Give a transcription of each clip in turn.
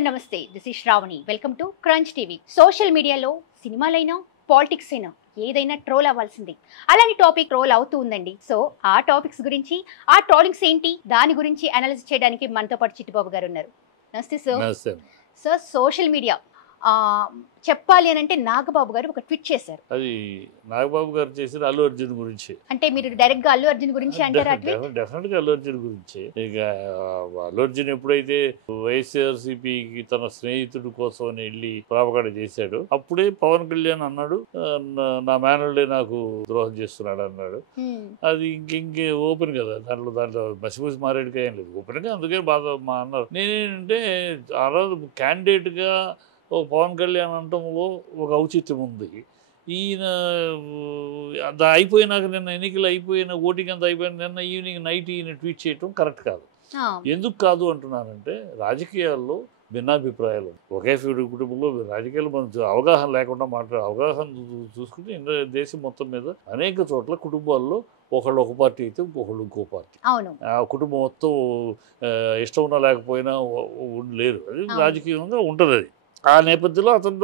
Hello నమస్తే this is Sravani welcome to crunch TV. Social మీడియాలో సినిమాలైనా పాలిటిక్స్ అయినా ఏదైనా ట్రోల్ అవ్వాల్సిందే. అలాంటి టాపిక్ రోల్ అవుతూ ఉందండి. సో ఆ టాపిక్స్ గురించి, ఆ ట్రోలింగ్స్ ఏంటి, దాని గురించి అనాలిసిస్ చేయడానికి మనతో పాటు చిట్టిబాబు గారు ఉన్నారు. నమస్తే సార్. సార్ సోషల్ మీడియా చెప్పాలి అని అంటే నాగబాబు గారు ఒక ట్వీట్ చేశారు. అది నాగబాబు గారు చేసిన అల్లు అర్జున్ గురించి. అంటే మీరు డైరెక్ట్ గా అల్లు అర్జున్ గురించి అంటారా? డెఫినెట్ గా అల్లు అర్జున్ గురించి. ఇక అల్లు అర్జున్ ఎప్పుడైతే వైఎస్ఆర్సీపీకి తన స్నేహితుడి కోసం వెళ్ళి ప్రాపకాండ చేశాడు, అప్పుడే పవన్ కళ్యాణ్ అన్నాడు నా మేనల్డే నాకు ద్రోహం చేస్తున్నాడు అన్నాడు. అది ఇంకే ఓపెన్ కదా, దాంట్లో మసిమూసి మారేడుగా ఏం లేదు, ఓపెన్ గా. అందుకే బాధ మా అన్నారు. నేనేంటంటే ఆ రోజు క్యాండిడేట్ గా పవన్ కళ్యాణ్ అంటంలో ఒక ఔచిత్యం ఉంది. ఈయన అయిపోయినాక, నిన్న ఎన్నికలు అయిపోయిన ఓటింగ్ అంతా అయిపోయిన నిన్న ఈవినింగ్ నైట్ ఈయన ట్వీట్ చేయటం కరెక్ట్ కాదు. ఎందుకు కాదు అంటున్నానంటే, రాజకీయాల్లో భిన్నాభిప్రాయాలు, ఒకే కుటుంబంలో రాజకీయాలు మనం అవగాహన లేకుండా అవగాహన చూసుకుంటే దేశం మొత్తం మీద అనేక చోట్ల కుటుంబాల్లో ఒకళ్ళు ఒక పార్టీ అయితే ఇంకొకళ్ళు ఇంకో పార్టీ. ఆ కుటుంబం మొత్తం ఇష్టం ఉన్నా లేకపోయినా లేరు. అది రాజకీయంగా ఉంటుంది. అది ఆ నేపథ్యంలో అతను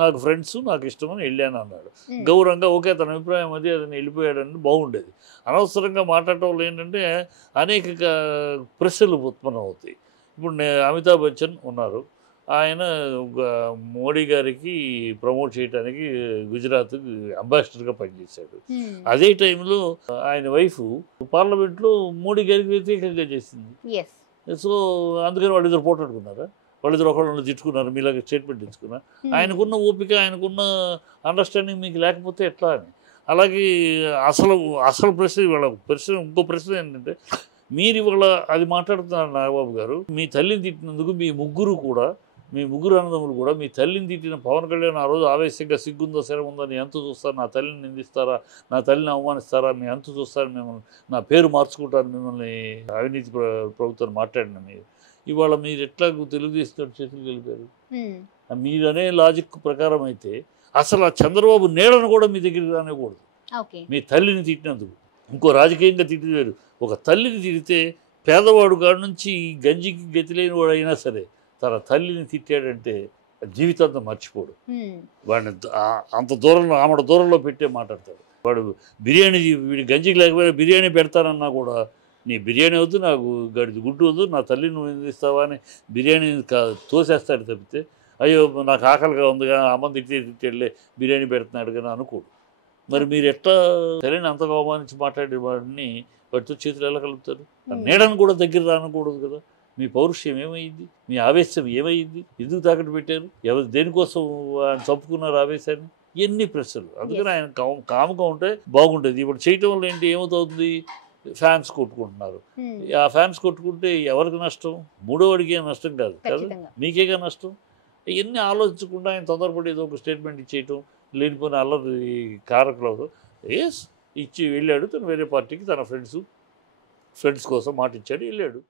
నాకు ఫ్రెండ్స్, నాకు ఇష్టమని వెళ్ళాను అన్నాడు. గౌరవంగా ఓకే, తన అభిప్రాయం అది, అతను వెళ్ళిపోయాడని బాగుండేది. అనవసరంగా మాట్లాడటం వల్ల ఏంటంటే అనేక ప్రశ్నలు ఉత్పన్నం అవుతాయి. ఇప్పుడు అమితాబ్ బచ్చన్ ఉన్నారు, ఆయన మోడీ గారికి ప్రమోట్ చేయడానికి గుజరాత్ అంబాసిడర్గా పనిచేశాడు. అదే టైంలో ఆయన వైఫ్ పార్లమెంట్లో మోడీ గారికి వ్యతిరేకంగా చేసింది. సో అందుకని వాళ్ళిద్దరు పోటాడుకున్నారా, వాళ్ళిద్దరు ఒకళ్ళు తిట్టుకున్నారు, మీలాగా స్టేట్మెంట్ ఇచ్చుకున్నారు. ఆయనకున్న ఓపిక, ఆయనకున్న అండర్స్టాండింగ్ మీకు లేకపోతే ఎట్లా అని. అలాగే అసలు ప్రశ్న ఇంకో ప్రశ్న ఏంటంటే, మీరు ఇవాళ అది మాట్లాడుతున్నారు నాగబాబు గారు, మీ తల్లిని తిట్టినందుకు మీ ముగ్గురు అన్నదమ్ములు కూడా మీ తల్లిని తిట్టిన పవన్ కళ్యాణ్ ఆ రోజు ఆవేశంగా సిగ్గుందో శరం ఉందని ఎంత చూస్తారు, నా తల్లిని నిందిస్తారా, నా తల్లిని అవమానిస్తారా, మీ ఎంత చూస్తారు, మిమ్మల్ని నా పేరు మార్చుకుంటారు, మిమ్మల్ని అవినీతి ప్రభుత్వం మాట్లాడిన మీరు ఇవాళ మీరు ఎట్లా తెలుగుదేశం చేతులు గెలిపారు? మీరు అనే లాజిక్ ప్రకారం అయితే అసలు ఆ చంద్రబాబు నీడను కూడా మీ దగ్గరికి రానివ్వకూడదు. మీ తల్లిని తిట్టినందుకు. ఇంకో రాజకీయంగా తిట్టినారు. ఒక తల్లిని తిడితే పేదవాడు కాడ నుంచి గంజికి గతి లేని వాడు అయినా సరే తన తల్లిని తిట్టాడంటే జీవితాంతం మర్చిపోడు. వాడిని అంత దూరంలో, ఆమె దూరంలో పెట్టే మాట్లాడతాడు. వాడు బిర్యానీ, వీడి గంజికి లేకపోయినా బిర్యానీ పెడతానన్నా కూడా, నీ బిర్యానీ వద్దు, నాకు గడిది గుడ్డు వద్దు, నా తల్లిని నువ్వు నిందిస్తావా అని బిర్యానీ తోసేస్తాడు తప్పితే, అయ్యో నాకు ఆకలిగా ఉందిగా, అమ్మ తిట్టేళ్ళే బిర్యానీ పెడుతున్నాడు కానీ అనుకోడు. మరి మీరు ఎట్లా తల్లిని అంతగా అవమానించి మాట్లాడే వాడిని వాటితో చేతులు ఎలా కలుపుతారు? నీడను కూడా దగ్గర రానకూడదు కదా. మీ పౌరుషం ఏమైంది, మీ ఆవేశం ఏమైంది, ఎందుకు తాకట్టు పెట్టారు, దేనికోసం ఆయన చంపుకున్నారు ఆవేశాన్ని? ఎన్ని ప్రశ్నలు. అందుకని ఆయన కాముగా ఉంటే బాగుంటుంది. ఇప్పుడు చేయటం వల్ల ఏంటి, ఏమవుతుంది, ఫ్యాన్స్ కొట్టుకుంటున్నారు. ఆ ఫ్యాన్స్ కొట్టుకుంటే ఎవరికి నష్టం? మూడోవాడికి నష్టం కాదు కదా, మీకేగా నష్టం. ఇవన్నీ ఆలోచించకుండా ఆయన తొందరపడి ఏదో ఒక స్టేట్మెంట్ ఇచ్చేయటం, లేనిపోయిన అల్లరి కారకులు ఇచ్చి వెళ్ళాడు. తను వేరే పార్టీకి తన ఫ్రెండ్స్ కోసం మాట ఇచ్చాడు, వెళ్ళాడు.